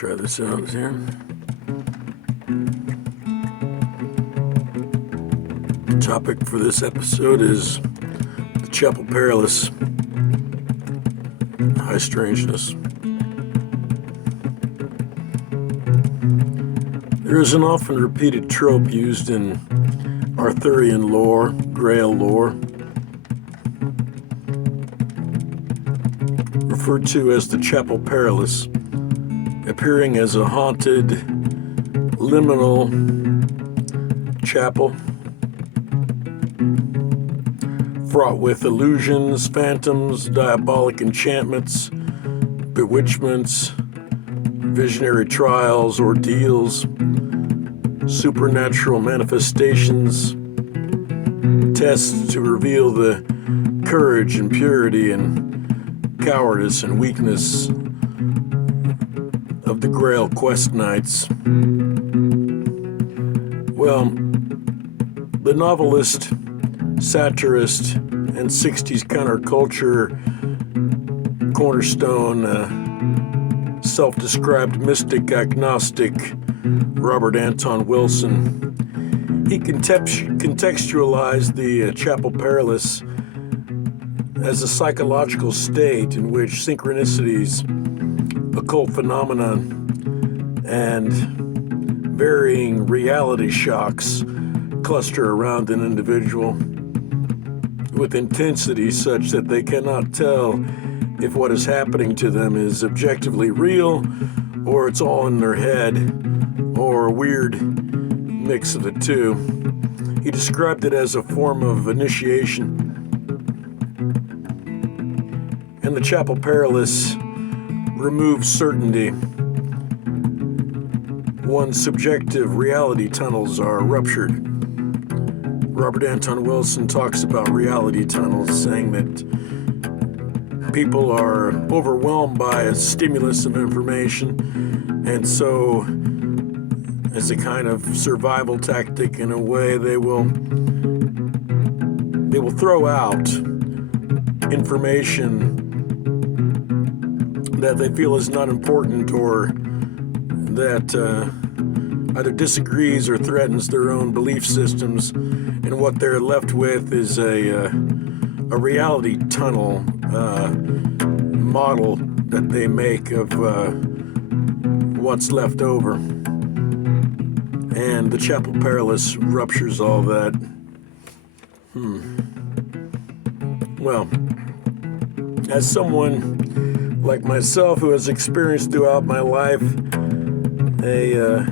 Try this out here. The topic for this episode is the Chapel Perilous, high strangeness. There is an often repeated trope used in Arthurian lore, Grail lore, referred to as the Chapel Perilous, appearing as a haunted, liminal chapel, fraught with illusions, phantoms, diabolic enchantments, bewitchments, visionary trials, ordeals, supernatural manifestations, tests to reveal the courage and purity and cowardice and weakness of the Grail quest knights. Well, the novelist, satirist, and 60s counterculture cornerstone, self-described mystic agnostic Robert Anton Wilson, he contextualized the Chapel Perilous as a psychological state in which synchronicities, occult phenomena, and varying reality shocks cluster around an individual with intensity such that they cannot tell if what is happening to them is objectively real or it's all in their head or a weird mix of the two. He described it as a form of initiation. And the Chapel Perilous removes certainty. One's subjective reality tunnels are ruptured. Robert Anton Wilson talks about reality tunnels, saying that people are overwhelmed by a stimulus of information, and so as a kind of survival tactic in a way, they will throw out information that they feel is not important or that either disagrees or threatens their own belief systems, and what they're left with is a reality tunnel model that they make of what's left over. And the Chapel Perilous ruptures all that. Well, as someone like myself who has experienced throughout my life a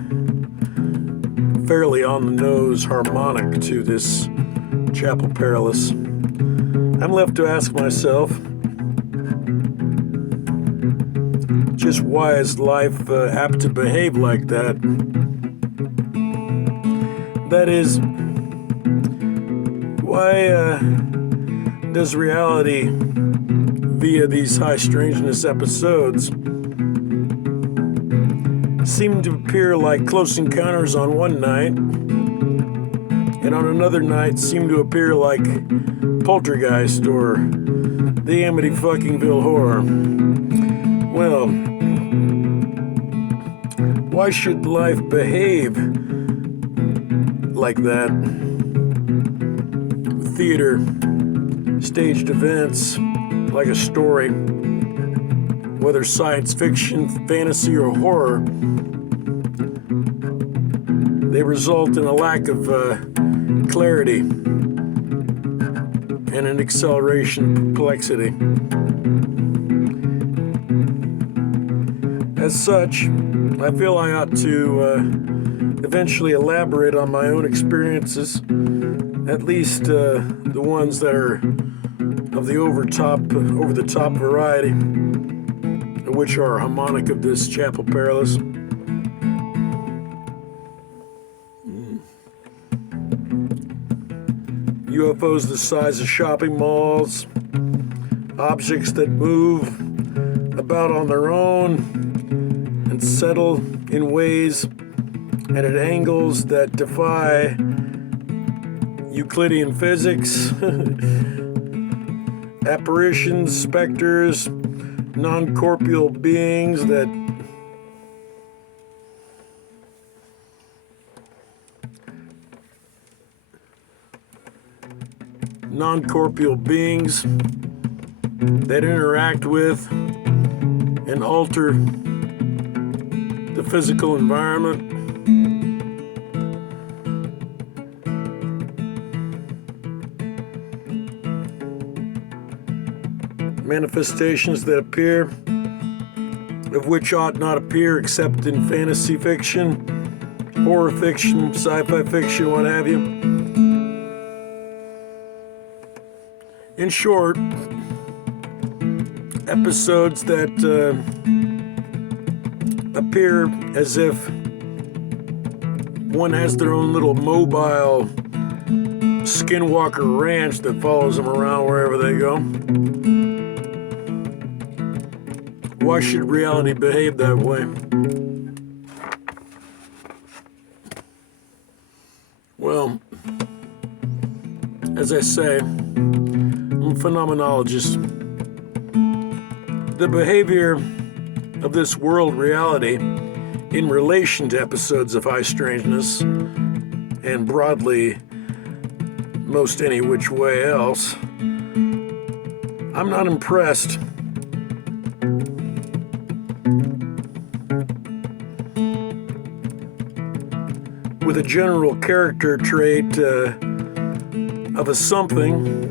fairly on-the-nose harmonic to this Chapel Perilous, I'm left to ask myself, just why is life apt to behave like that? That is, why does reality, via these high strangeness episodes, seem to appear like Close Encounters on one night, and on another night seem to appear like Poltergeist or the Amityville Horror? Well, why should life behave like that? Theater, staged events, like a story, whether science fiction, fantasy, or horror, they result in a lack of clarity and an acceleration of perplexity. As such, I feel I ought to eventually elaborate on my own experiences, at least the ones that are of the over-the-top variety, which are harmonic of this Chapel Perilous. UFOs the size of shopping malls, objects that move about on their own and settle in ways and at angles that defy Euclidean physics, apparitions, specters, non-corporeal beings that non-corporeal beings that interact with and alter the physical environment. Manifestations that appear, of which ought not appear except in fantasy fiction, horror fiction, sci-fi fiction, what have you. In short, episodes that appear as if one has their own little mobile skinwalker ranch that follows them around wherever they go. Why should reality behave that way? Well, as I say, I'm a phenomenologist. The behavior of this world reality in relation to episodes of high strangeness, and broadly most any which way else, I'm not impressed. With a general character trait of a something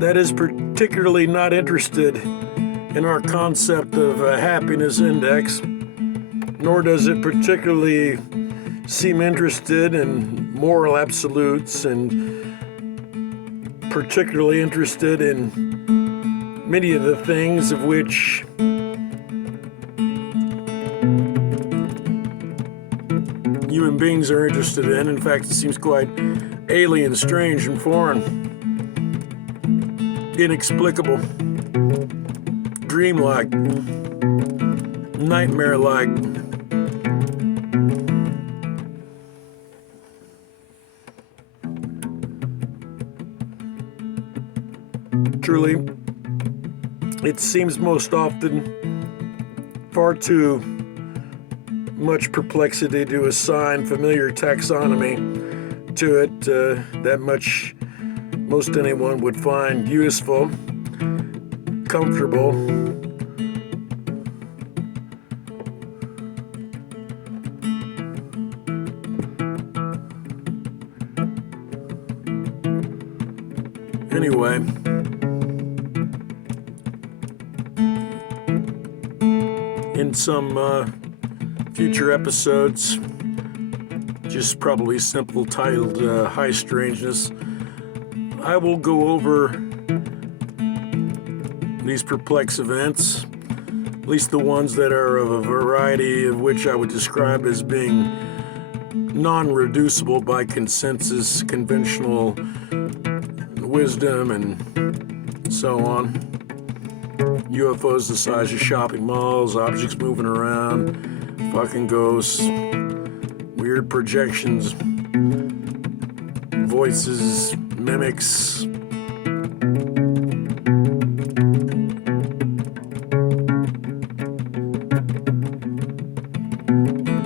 that is particularly not interested in our concept of a happiness index, nor does it particularly seem interested in moral absolutes, and particularly interested in many of the things of which human beings are interested in. In fact, it seems quite alien, strange, and foreign, inexplicable, dreamlike, nightmare-like. Truly, it seems most often far too much perplexity to assign familiar taxonomy to it, that much most anyone would find useful, comfortable, anyway. In some future episodes, just probably simple titled High Strangeness, I will go over these perplex events, at least the ones that are of a variety of which I would describe as being non-reducible by consensus, conventional wisdom, and so on. UFOs the size of shopping malls, objects moving around, fucking ghosts, weird projections, voices, mimics,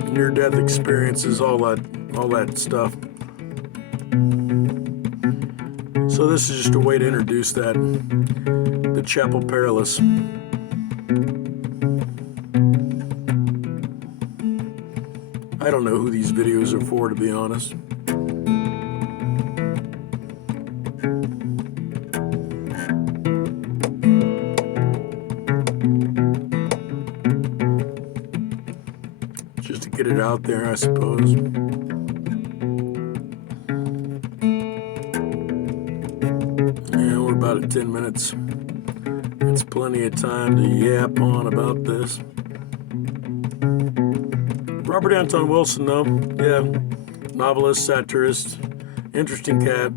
near-death experiences, all that stuff. So this is just a way to introduce that, the Chapel Perilous. I don't know who these videos are for, to be honest. Just to get it out there, I suppose. Yeah, we're about at 10 minutes. It's plenty of time to yap on about this. Robert Anton Wilson, though, yeah, novelist, satirist, interesting cat.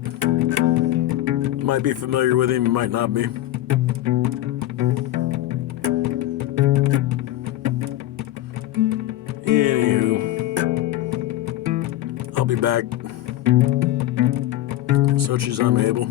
Might be familiar with him, might not be. Anywho, I'll be back, such as I'm able.